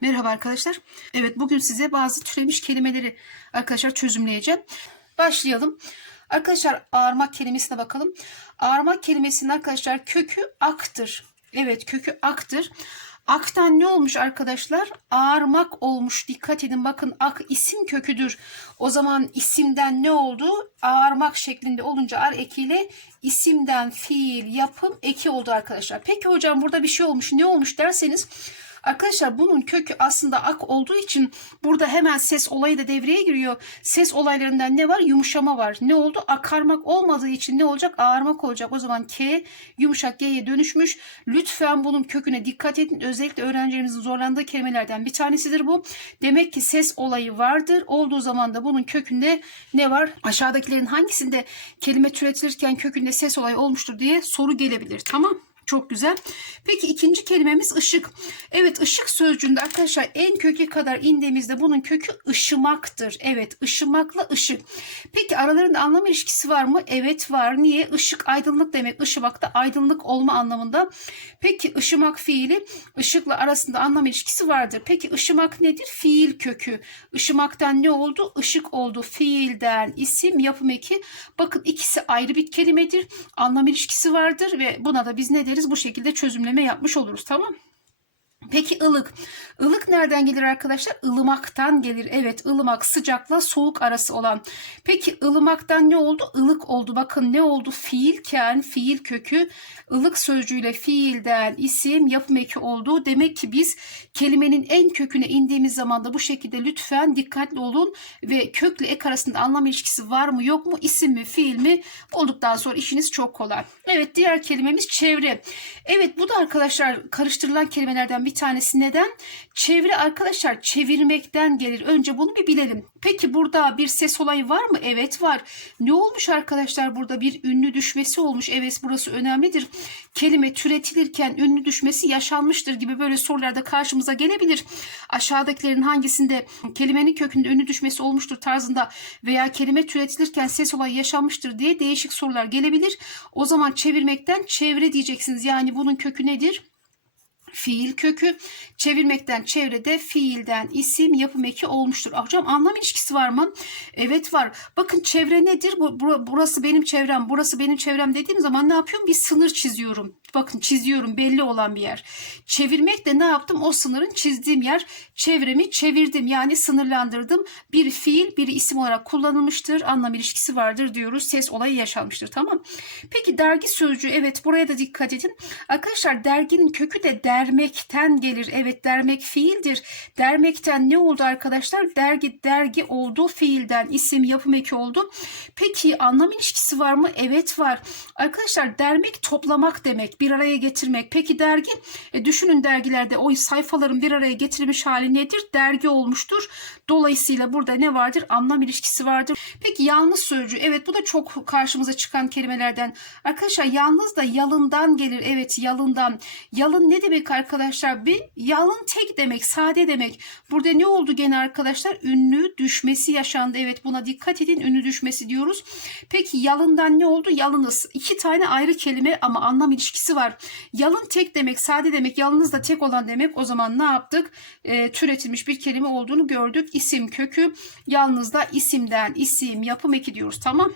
Merhaba arkadaşlar. Evet bugün size bazı türemiş kelimeleri arkadaşlar çözümleyeceğim. Başlayalım. Arkadaşlar ağarmak kelimesine bakalım. Ağarmak kelimesinin arkadaşlar kökü aktır. Evet kökü aktır. Aktan ne olmuş arkadaşlar? Ağarmak olmuş. Dikkat edin bakın ak isim köküdür. O zaman isimden ne oldu? Ağarmak şeklinde olunca ar ekiyle isimden fiil yapım eki oldu arkadaşlar. Peki hocam burada bir şey olmuş. Ne olmuş derseniz Arkadaşlar bunun kökü aslında ak olduğu için burada hemen ses olayı da devreye giriyor. Ses olaylarından ne var? Yumuşama var. Ne oldu? Akarmak olmadığı için ne olacak? Ağarmak olacak. O zaman K yumuşak G'ye dönüşmüş. Lütfen bunun köküne dikkat edin. Özellikle öğrencilerimizin zorlandığı kelimelerden bir tanesidir bu. Demek ki ses olayı vardır. Olduğu zaman da bunun kökünde ne var? Aşağıdakilerin hangisinde kelime türetilirken kökünde ses olayı olmuştur diye soru gelebilir. Tamam çok güzel. Peki ikinci kelimemiz ışık. Evet ışık sözcüğünde arkadaşlar en köke kadar indiğimizde bunun kökü ışımaktır. Evet ışımakla ışık. Peki aralarında anlam ilişkisi var mı? Evet var. Niye? Işık aydınlık demek. Işımak da aydınlık olma anlamında. Peki ışımak fiili ışıkla arasında anlam ilişkisi vardır. Peki ışımak nedir? Fiil kökü. Işımaktan ne oldu? Işık oldu. Fiilden isim yapım eki. Bakın ikisi ayrı bir kelimedir. Anlam ilişkisi vardır ve buna da biz ne deriz? Bu şekilde çözümleme yapmış oluruz. Tamam Peki ılık. Ilık nereden gelir arkadaşlar? Ilımaktan gelir. Evet ılımak sıcakla soğuk arası olan. Peki ılımaktan ne oldu? Ilık oldu. Bakın ne oldu? Fiilken fiil kökü ılık sözcüğüyle fiilden isim yapım eki oldu. Demek ki biz kelimenin en köküne indiğimiz zaman da bu şekilde lütfen dikkatli olun ve kökle ek arasında anlam ilişkisi var mı yok mu? İsim mi fiil mi? Olduktan sonra işiniz çok kolay. Evet diğer kelimemiz çevre. Evet bu da arkadaşlar karıştırılan kelimelerden bir tanesi neden? Çevre arkadaşlar çevirmekten gelir. Önce bunu bir bilelim. Peki burada bir ses olayı var mı? Evet var. Ne olmuş arkadaşlar burada bir ünlü düşmesi olmuş. Evet burası önemlidir. Kelime türetilirken ünlü düşmesi yaşanmıştır gibi böyle sorularda karşımıza gelebilir. Aşağıdakilerin hangisinde kelimenin kökünde ünlü düşmesi olmuştur tarzında veya kelime türetilirken ses olayı yaşanmıştır diye değişik sorular gelebilir. O zaman çevirmekten çevre diyeceksiniz. Yani bunun kökü nedir? Fiil kökü çevirmekten çevrede fiilden isim yapım eki olmuştur. Ah, Hocam anlam ilişkisi var mı? Evet var. Bakın çevre nedir? Bu, burası benim çevrem, burası benim çevrem dediğim zaman ne yapıyorum? Bir sınır çiziyorum. Bakın çiziyorum belli olan bir yer. Çevirmek de ne yaptım? O sınırın çizdiğim yer çevremi çevirdim. Yani sınırlandırdım. Bir fiil bir isim olarak kullanılmıştır. Anlam ilişkisi vardır diyoruz. Ses olayı yaşanmıştır. Tamam. Peki dergi sözcüğü evet buraya da dikkat edin. Arkadaşlar derginin kökü de dermekten gelir. Evet dermek fiildir. Dermekten ne oldu arkadaşlar? Dergi dergi oldu. Fiilden isim yapım eki oldu. Peki anlam ilişkisi var mı? Evet var. Arkadaşlar dermek toplamak demek bir araya getirmek. Peki dergi? E, düşünün dergilerde o sayfaların bir araya getirilmiş hali nedir? Dergi olmuştur. Dolayısıyla burada ne vardır? Anlam ilişkisi vardır. Peki yalnız sözcüğü. Evet bu da çok karşımıza çıkan kelimelerden. Arkadaşlar yalnız da yalından gelir. Evet yalından. Yalın ne demek arkadaşlar? Bir yalın tek demek. Sade demek. Burada ne oldu gene arkadaşlar? Ünlü düşmesi yaşandı. Evet buna dikkat edin. Ünlü düşmesi diyoruz. Peki yalından ne oldu? Yalınız. İki tane ayrı kelime ama anlam ilişkisi var. Yalın tek demek. Sade demek. Yalnız da tek olan demek. O zaman ne yaptık? E, türetilmiş bir kelime olduğunu gördük. İsim kökü. Yalnız da isimden isim yapım eki diyoruz. Tamam.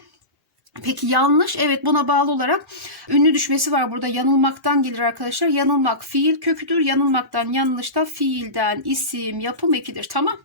Peki yanlış evet buna bağlı olarak ünlü düşmesi var burada yanılmaktan gelir arkadaşlar. Yanılmak fiil köküdür. Yanılmaktan yanlış da fiilden isim yapım ekidir. Tamam.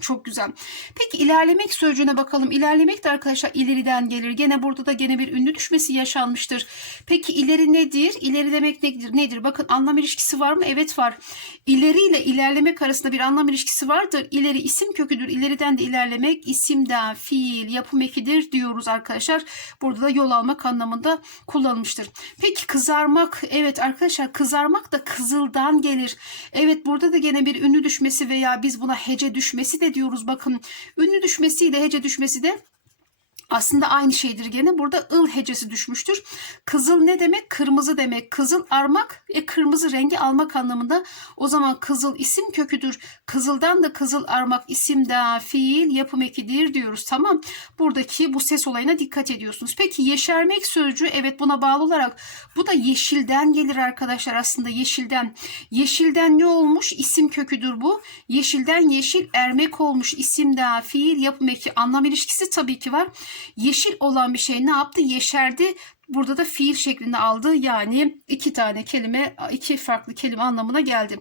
Çok güzel. Peki ilerlemek sözcüğüne bakalım. İlerlemek de arkadaşlar ileriden gelir. Gene burada da gene bir ünlü düşmesi yaşanmıştır. Peki ileri nedir? İleri demek nedir? Nedir? Bakın anlam ilişkisi var mı? Evet var. İleri ile ilerlemek arasında bir anlam ilişkisi vardır. İleri isim köküdür. İleriden de ilerlemek isimden fiil yapım ekidir diyoruz arkadaşlar. Burada da yol almak anlamında kullanılmıştır. Peki kızarmak. Evet arkadaşlar kızarmak da kızıldan gelir. Evet burada da gene bir ünlü düşmesi veya biz buna hece düşmesi de diyoruz. Bakın ünlü düşmesiyle hece düşmesi de aslında aynı şeydir gene. Burada ıl hecesi düşmüştür. Kızıl ne demek? Kırmızı demek. Kızıl armak, e, kırmızı rengi almak anlamında. O zaman kızıl isim köküdür. Kızıldan da kızıl armak isimden fiil yapım ekidir diyoruz. Tamam. Buradaki bu ses olayına dikkat ediyorsunuz. Peki yeşermek sözcüğü evet buna bağlı olarak bu da yeşilden gelir arkadaşlar aslında yeşilden. Yeşilden ne olmuş? İsim köküdür bu. Yeşilden yeşil ermek olmuş. İsimden fiil yapım eki anlam ilişkisi tabii ki var yeşil olan bir şey ne yaptı? Yeşerdi. Burada da fiil şeklinde aldı. Yani iki tane kelime, iki farklı kelime anlamına geldi.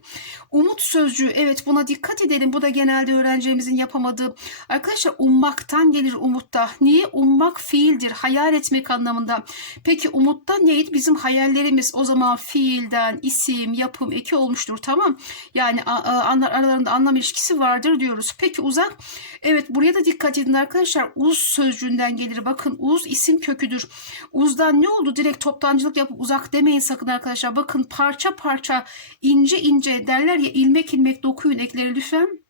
Umut sözcüğü evet buna dikkat edelim. Bu da genelde öğrencilerimizin yapamadığı. Arkadaşlar ummaktan gelir umutta. Niye? Ummak fiildir. Hayal etmek anlamında. Peki umutta neydi? Bizim hayallerimiz o zaman fiilden isim, yapım, eki olmuştur. Tamam. Yani aralarında anlam ilişkisi vardır diyoruz. Peki uzak. Evet buraya da dikkat edin arkadaşlar. Uz sözcüğünden gelir. Bakın uz isim köküdür. Uzdan ne oldu? Direkt toptancılık yapıp uzak demeyin sakın arkadaşlar. Bakın parça parça ince ince derler ya ilmek ilmek dokuyun ekleri lütfen.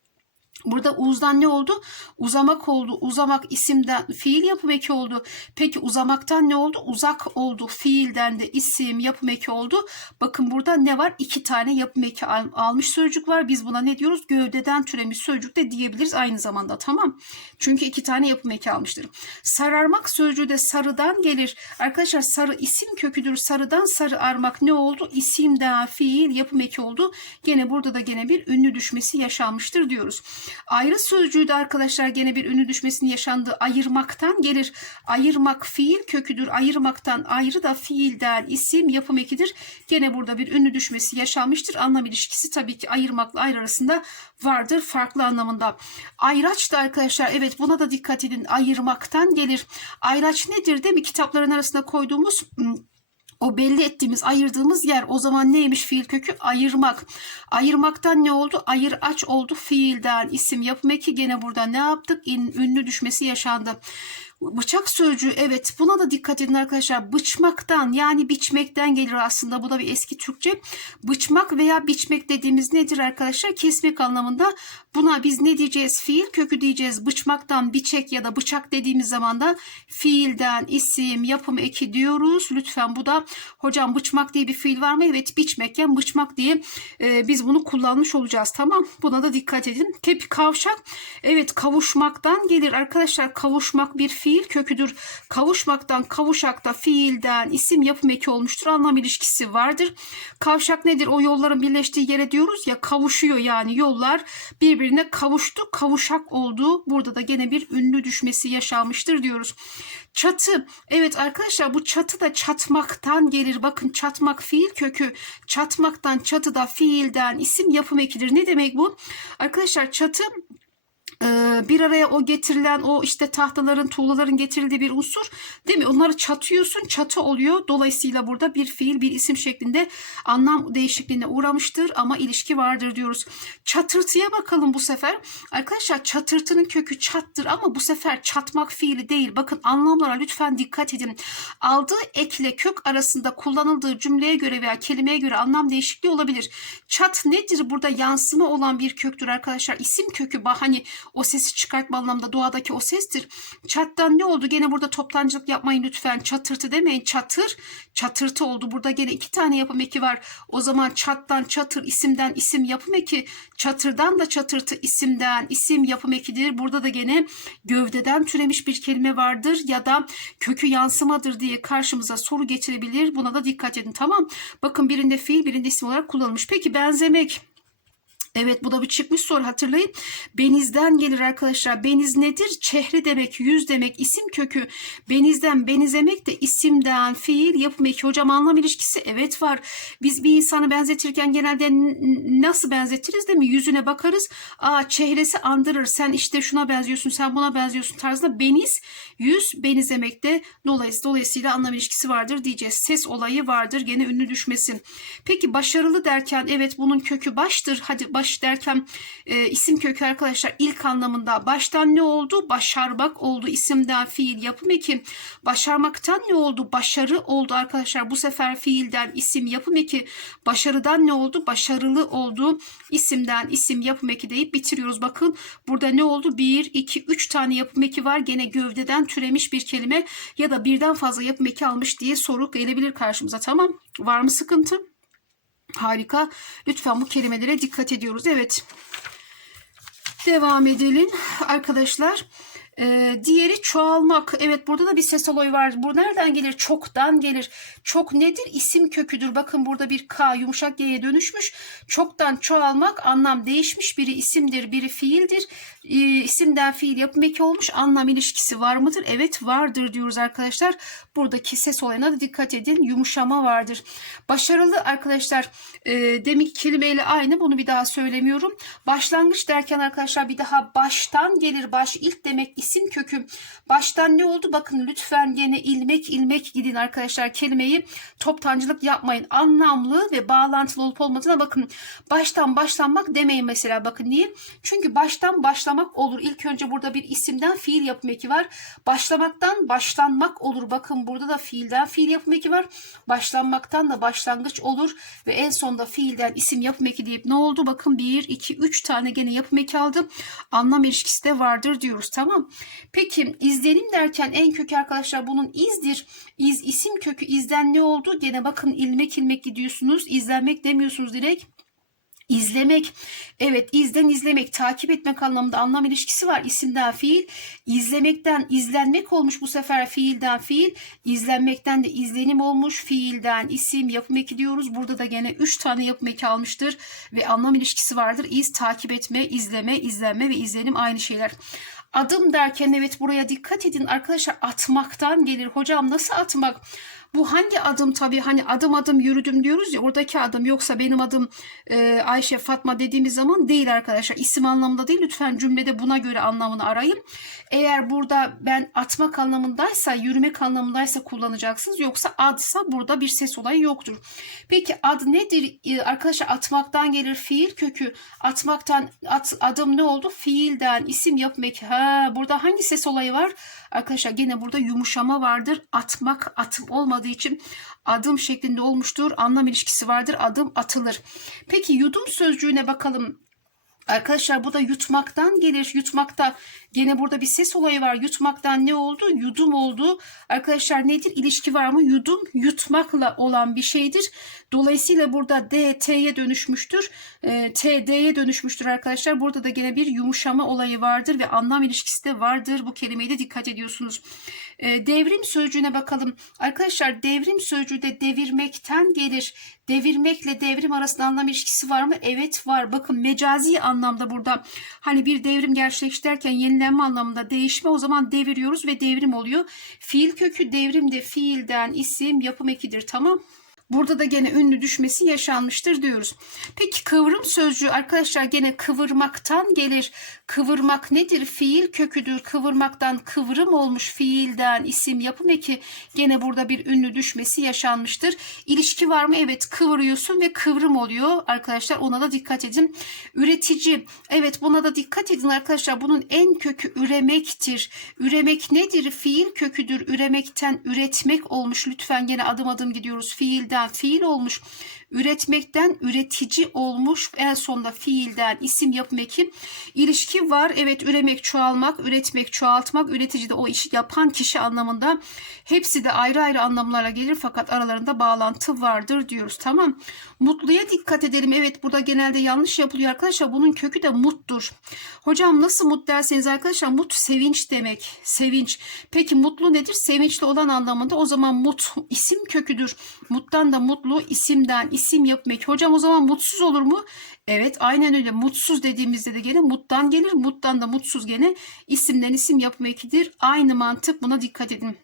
Burada uzdan ne oldu? Uzamak oldu. Uzamak isimden fiil yapım eki oldu. Peki uzamaktan ne oldu? Uzak oldu. Fiilden de isim yapım eki oldu. Bakın burada ne var? İki tane yapım eki al, almış sözcük var. Biz buna ne diyoruz? Gövdeden türemiş sözcük de diyebiliriz aynı zamanda. Tamam. Çünkü iki tane yapım eki almıştır. Sararmak sözcüğü de sarıdan gelir. Arkadaşlar sarı isim köküdür. Sarıdan sarı armak ne oldu? İsimden fiil yapım eki oldu. Gene burada da gene bir ünlü düşmesi yaşanmıştır diyoruz. Ayrı sözcüğü de arkadaşlar gene bir ünlü düşmesinin yaşandığı ayırmaktan gelir. Ayırmak fiil köküdür. Ayırmaktan ayrı da fiilden isim yapım ekidir. Gene burada bir ünlü düşmesi yaşanmıştır. Anlam ilişkisi tabii ki ayırmakla ayrı arasında vardır farklı anlamında. Ayraç da arkadaşlar evet buna da dikkat edin. Ayırmaktan gelir. Ayraç nedir değil mi? Kitapların arasında koyduğumuz o belli ettiğimiz, ayırdığımız yer o zaman neymiş fiil kökü? Ayırmak. Ayırmaktan ne oldu? Ayır aç oldu fiilden. isim yapım eki gene burada ne yaptık? İn, ünlü düşmesi yaşandı. Bıçak sözcüğü evet buna da dikkat edin arkadaşlar. Bıçmaktan yani biçmekten gelir aslında. Bu da bir eski Türkçe. Bıçmak veya biçmek dediğimiz nedir arkadaşlar? Kesmek anlamında. Buna biz ne diyeceğiz? Fiil kökü diyeceğiz. Bıçmaktan biçek ya da bıçak dediğimiz zaman da fiilden isim yapım eki diyoruz. Lütfen bu da hocam bıçmak diye bir fiil var mı? Evet biçmekken bıçmak diye e, biz bunu kullanmış olacağız. Tamam buna da dikkat edin. Tepi kavşak evet kavuşmaktan gelir arkadaşlar. Kavuşmak bir fiil fiil köküdür. Kavuşmaktan kavuşakta fiilden isim yapım eki olmuştur. Anlam ilişkisi vardır. Kavşak nedir? O yolların birleştiği yere diyoruz ya kavuşuyor yani yollar birbirine kavuştu. Kavuşak oldu. Burada da gene bir ünlü düşmesi yaşanmıştır diyoruz. Çatı. Evet arkadaşlar bu çatı da çatmaktan gelir. Bakın çatmak fiil kökü. Çatmaktan çatıda fiilden isim yapım ekidir. Ne demek bu? Arkadaşlar çatı bir araya o getirilen o işte tahtaların tuğlaların getirildiği bir unsur değil mi? Onları çatıyorsun çatı oluyor. Dolayısıyla burada bir fiil bir isim şeklinde anlam değişikliğine uğramıştır ama ilişki vardır diyoruz. Çatırtıya bakalım bu sefer. Arkadaşlar çatırtının kökü çattır ama bu sefer çatmak fiili değil. Bakın anlamlara lütfen dikkat edin. Aldığı ekle kök arasında kullanıldığı cümleye göre veya kelimeye göre anlam değişikliği olabilir. Çat nedir? Burada yansıma olan bir köktür arkadaşlar. İsim kökü hani o sesi çıkartma anlamda doğadaki o sestir. Çattan ne oldu? Gene burada toptancılık yapmayın lütfen. Çatırtı demeyin. Çatır. Çatırtı oldu. Burada gene iki tane yapım eki var. O zaman çattan çatır isimden isim yapım eki. Çatırdan da çatırtı isimden isim yapım ekidir. Burada da gene gövdeden türemiş bir kelime vardır ya da kökü yansımadır diye karşımıza soru getirebilir. Buna da dikkat edin tamam. Bakın birinde fiil birinde isim olarak kullanılmış. Peki benzemek. Evet bu da bir çıkmış soru hatırlayın. Benizden gelir arkadaşlar. Beniz nedir? Çehre demek, yüz demek, isim kökü. Benizden benizemek de isimden, fiil, yapım eki. Hocam anlam ilişkisi evet var. Biz bir insanı benzetirken genelde nasıl benzetiriz değil mi? Yüzüne bakarız. Aa çehresi andırır. Sen işte şuna benziyorsun, sen buna benziyorsun tarzında beniz, yüz benizemek de dolayısıyla, dolayısıyla anlam ilişkisi vardır diyeceğiz. Ses olayı vardır. Gene ünlü düşmesin. Peki başarılı derken evet bunun kökü baştır. Hadi baş baş derken e, isim kökü arkadaşlar ilk anlamında baştan ne oldu? Başarmak oldu isimden fiil yapım eki. Başarmaktan ne oldu? Başarı oldu arkadaşlar. Bu sefer fiilden isim yapım eki. Başarıdan ne oldu? Başarılı oldu. İsimden isim yapım eki deyip bitiriyoruz. Bakın burada ne oldu? 1, 2, 3 tane yapım eki var. Gene gövdeden türemiş bir kelime ya da birden fazla yapım eki almış diye soru gelebilir karşımıza. Tamam. Var mı sıkıntı? Harika. Lütfen bu kelimelere dikkat ediyoruz. Evet. Devam edelim arkadaşlar. Ee, diğeri çoğalmak. Evet burada da bir ses olayı var. Bu nereden gelir? Çoktan gelir. Çok nedir? İsim köküdür. Bakın burada bir K yumuşak G'ye dönüşmüş. Çoktan çoğalmak anlam değişmiş. Biri isimdir, biri fiildir. Ee, isimden fiil yapım eki olmuş. Anlam ilişkisi var mıdır? Evet vardır diyoruz arkadaşlar. Buradaki ses olayına da dikkat edin. Yumuşama vardır. Başarılı arkadaşlar e, demek kelimeyle aynı. Bunu bir daha söylemiyorum. Başlangıç derken arkadaşlar bir daha baştan gelir. Baş ilk demek isim kökü. Baştan ne oldu? Bakın lütfen gene ilmek ilmek gidin arkadaşlar. Kelimeyi toptancılık yapmayın. Anlamlı ve bağlantılı olup olmadığına bakın. Baştan başlanmak demeyin mesela. Bakın niye? Çünkü baştan başlamak olur. İlk önce burada bir isimden fiil yapım eki var. Başlamaktan başlanmak olur. Bakın burada da fiilden fiil yapım eki var. Başlanmaktan da başlangıç olur. Ve en sonda fiilden isim yapım eki deyip ne oldu? Bakın 1, 2, 3 tane gene yapım eki aldım. Anlam ilişkisi de vardır diyoruz. Tamam. Peki izlenim derken en kökü arkadaşlar bunun izdir. İz isim kökü izden ne oldu? Gene bakın ilmek ilmek gidiyorsunuz. İzlenmek demiyorsunuz direkt. İzlemek. Evet izden izlemek, takip etmek anlamında anlam ilişkisi var. İsimden fiil. İzlemekten izlenmek olmuş bu sefer fiilden fiil. İzlenmekten de izlenim olmuş. Fiilden isim yapım eki diyoruz. Burada da gene 3 tane yapım eki almıştır. Ve anlam ilişkisi vardır. İz, takip etme, izleme, izlenme ve izlenim aynı şeyler. Adım derken evet buraya dikkat edin arkadaşlar atmaktan gelir. Hocam nasıl atmak? Bu hangi adım tabii hani adım adım yürüdüm diyoruz ya oradaki adım yoksa benim adım e, Ayşe Fatma dediğimiz zaman değil arkadaşlar. İsim anlamında değil lütfen cümlede buna göre anlamını arayın. Eğer burada ben atmak anlamındaysa yürümek anlamındaysa kullanacaksınız yoksa adsa burada bir ses olayı yoktur. Peki ad nedir? E, arkadaşlar atmaktan gelir fiil kökü. Atmaktan at, adım ne oldu? Fiilden isim yapmak. Ha burada hangi ses olayı var? Arkadaşlar gene burada yumuşama vardır. Atmak atım olmadığı için adım şeklinde olmuştur. Anlam ilişkisi vardır. Adım atılır. Peki yudum sözcüğüne bakalım. Arkadaşlar bu da yutmaktan gelir. Yutmakta gene burada bir ses olayı var. Yutmaktan ne oldu? Yudum oldu. Arkadaşlar nedir? İlişki var mı? Yudum yutmakla olan bir şeydir. Dolayısıyla burada D T'ye dönüşmüştür. E, T D'ye dönüşmüştür arkadaşlar. Burada da gene bir yumuşama olayı vardır ve anlam ilişkisi de vardır. Bu kelimeyi de dikkat ediyorsunuz. E, devrim sözcüğüne bakalım. Arkadaşlar devrim sözcüğü de devirmekten gelir. Devirmekle devrim arasında anlam ilişkisi var mı? Evet var. Bakın mecazi anlamda burada hani bir devrim gerçekleşti derken yenilenme anlamında değişme o zaman deviriyoruz ve devrim oluyor. Fiil kökü devrim de fiilden isim yapım ekidir tamam. Burada da gene ünlü düşmesi yaşanmıştır diyoruz. Peki kıvrım sözcüğü arkadaşlar gene kıvırmaktan gelir. Kıvırmak nedir? Fiil köküdür. Kıvırmaktan kıvrım olmuş fiilden isim yapım eki gene burada bir ünlü düşmesi yaşanmıştır. İlişki var mı? Evet kıvırıyorsun ve kıvrım oluyor arkadaşlar ona da dikkat edin. Üretici evet buna da dikkat edin arkadaşlar bunun en kökü üremektir. Üremek nedir? Fiil köküdür. Üremekten üretmek olmuş. Lütfen gene adım adım gidiyoruz. Fiilden fiil olmuş. Üretmekten üretici olmuş. En sonunda fiilden isim yapım eki. İlişki var. Evet üremek, çoğalmak, üretmek, çoğaltmak. Üretici de o işi yapan kişi anlamında. Hepsi de ayrı ayrı anlamlara gelir fakat aralarında bağlantı vardır diyoruz. Tamam. Mutluya dikkat edelim. Evet burada genelde yanlış yapılıyor arkadaşlar. Bunun kökü de muttur. Hocam nasıl mut derseniz arkadaşlar mut sevinç demek. Sevinç. Peki mutlu nedir? Sevinçli olan anlamında. O zaman mut isim köküdür. Muttan da mutlu isimden isim yapmak. Hocam o zaman mutsuz olur mu? Evet aynen öyle. Mutsuz dediğimizde de gene muttan gelir. Muttan da mutsuz gene isimden isim yapma ekidir. Aynı mantık buna dikkat edin.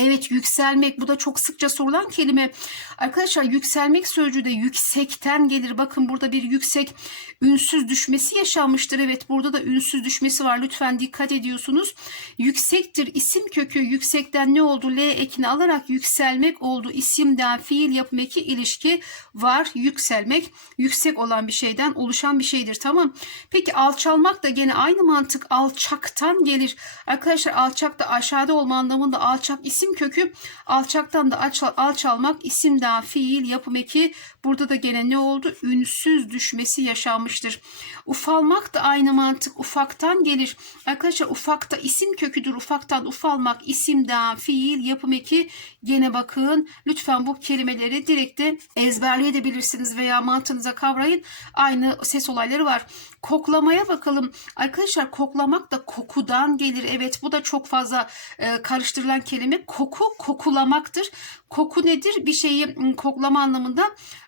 Evet yükselmek bu da çok sıkça sorulan kelime. Arkadaşlar yükselmek sözcüğü de yüksekten gelir. Bakın burada bir yüksek ünsüz düşmesi yaşanmıştır. Evet burada da ünsüz düşmesi var. Lütfen dikkat ediyorsunuz. Yüksektir isim kökü yüksekten ne oldu? L ekini alarak yükselmek oldu. İsimden fiil yapım eki ilişki var. Yükselmek yüksek olan bir şeyden oluşan bir şeydir. Tamam. Peki alçalmak da gene aynı mantık alçaktan gelir. Arkadaşlar alçak da aşağıda olma anlamında alçak isim kökü alçaktan da alçal, alçalmak isimden fiil yapım eki burada da gene ne oldu? Ünsüz düşmesi yaşanmıştır. Ufalmak da aynı mantık ufaktan gelir. Arkadaşlar ufakta isim köküdür. Ufaktan ufalmak isimden fiil yapım eki gene bakın lütfen bu kelimeleri direkt de ezberleyebilirsiniz veya mantığınıza kavrayın. Aynı ses olayları var. Koklamaya bakalım. Arkadaşlar koklamak da kokudan gelir. Evet bu da çok fazla e, karıştırılan kelime. Koku kokulamaktır. Koku nedir? Bir şeyi koklama anlamında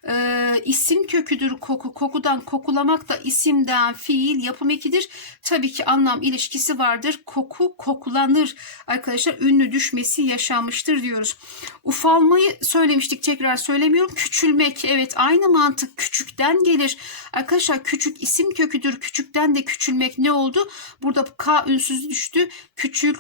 e, isim köküdür koku. Kokudan kokulamak da isimden fiil yapım ekidir. Tabii ki anlam ilişkisi vardır. Koku kokulanır. Arkadaşlar ünlü düşmesi yaşanmıştır diyoruz. Ufalmayı söylemiştik tekrar söylemiyorum. Küçülmek evet aynı mantık küçükten gelir. Arkadaşlar küçük isim köküdür. Küçükten de küçülmek ne oldu? Burada K ünsüz düştü. Küçük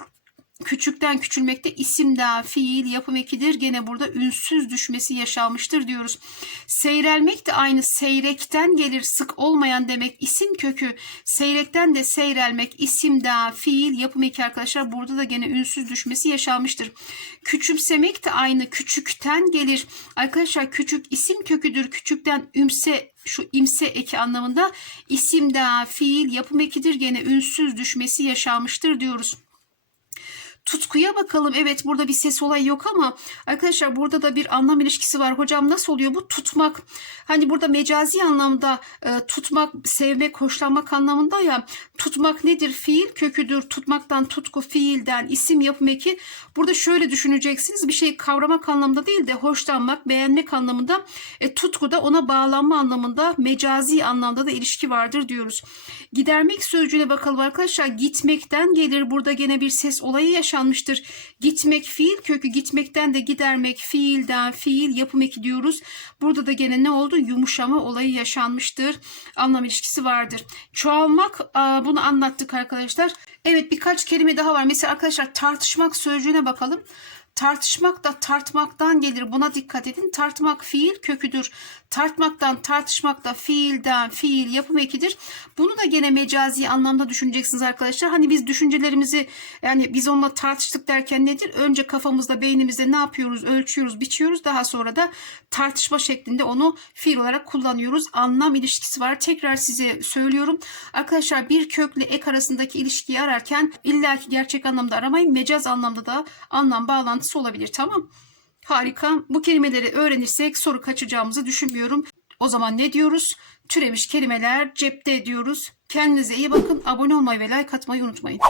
Küçükten küçülmekte isimden fiil yapım ekidir. Gene burada ünsüz düşmesi yaşanmıştır diyoruz. Seyrelmek de aynı seyrekten gelir sık olmayan demek isim kökü. Seyrekten de seyrelmek isimden fiil yapım eki arkadaşlar. Burada da gene ünsüz düşmesi yaşanmıştır. Küçümsemek de aynı küçükten gelir. Arkadaşlar küçük isim köküdür. Küçükten ümse şu imse eki anlamında isimden fiil yapım ekidir. Gene ünsüz düşmesi yaşanmıştır diyoruz. Tutkuya bakalım. Evet burada bir ses olayı yok ama arkadaşlar burada da bir anlam ilişkisi var. Hocam nasıl oluyor bu? Tutmak. Hani burada mecazi anlamda e, tutmak, sevmek, hoşlanmak anlamında ya. Tutmak nedir? Fiil köküdür. Tutmaktan tutku, fiilden, isim yapım eki. Burada şöyle düşüneceksiniz. Bir şeyi kavramak anlamında değil de hoşlanmak, beğenmek anlamında. E, tutku da ona bağlanma anlamında, mecazi anlamda da ilişki vardır diyoruz. Gidermek sözcüğüne bakalım arkadaşlar. Gitmekten gelir. Burada gene bir ses olayı yaşanmıştır. Gitmek fiil kökü gitmekten de gidermek fiilden fiil yapım eki diyoruz. Burada da gene ne oldu? Yumuşama olayı yaşanmıştır. Anlam ilişkisi vardır. Çoğalmak aa, bunu anlattık arkadaşlar. Evet birkaç kelime daha var. Mesela arkadaşlar tartışmak sözcüğüne bakalım. Tartışmak da tartmaktan gelir. Buna dikkat edin. Tartmak fiil köküdür. Tartmaktan tartışmak da fiilden fiil yapım ekidir. Bunu da gene mecazi anlamda düşüneceksiniz arkadaşlar. Hani biz düşüncelerimizi yani biz onunla tartıştık derken nedir? Önce kafamızda beynimizde ne yapıyoruz? Ölçüyoruz, biçiyoruz. Daha sonra da tartışma şeklinde onu fiil olarak kullanıyoruz. Anlam ilişkisi var. Tekrar size söylüyorum. Arkadaşlar bir kökle ek arasındaki ilişkiyi ararken illaki gerçek anlamda aramayın. Mecaz anlamda da anlam bağlantısı olabilir. Tamam. Harika. Bu kelimeleri öğrenirsek soru kaçacağımızı düşünmüyorum. O zaman ne diyoruz? Türemiş kelimeler cepte diyoruz. Kendinize iyi bakın. Abone olmayı ve like atmayı unutmayın.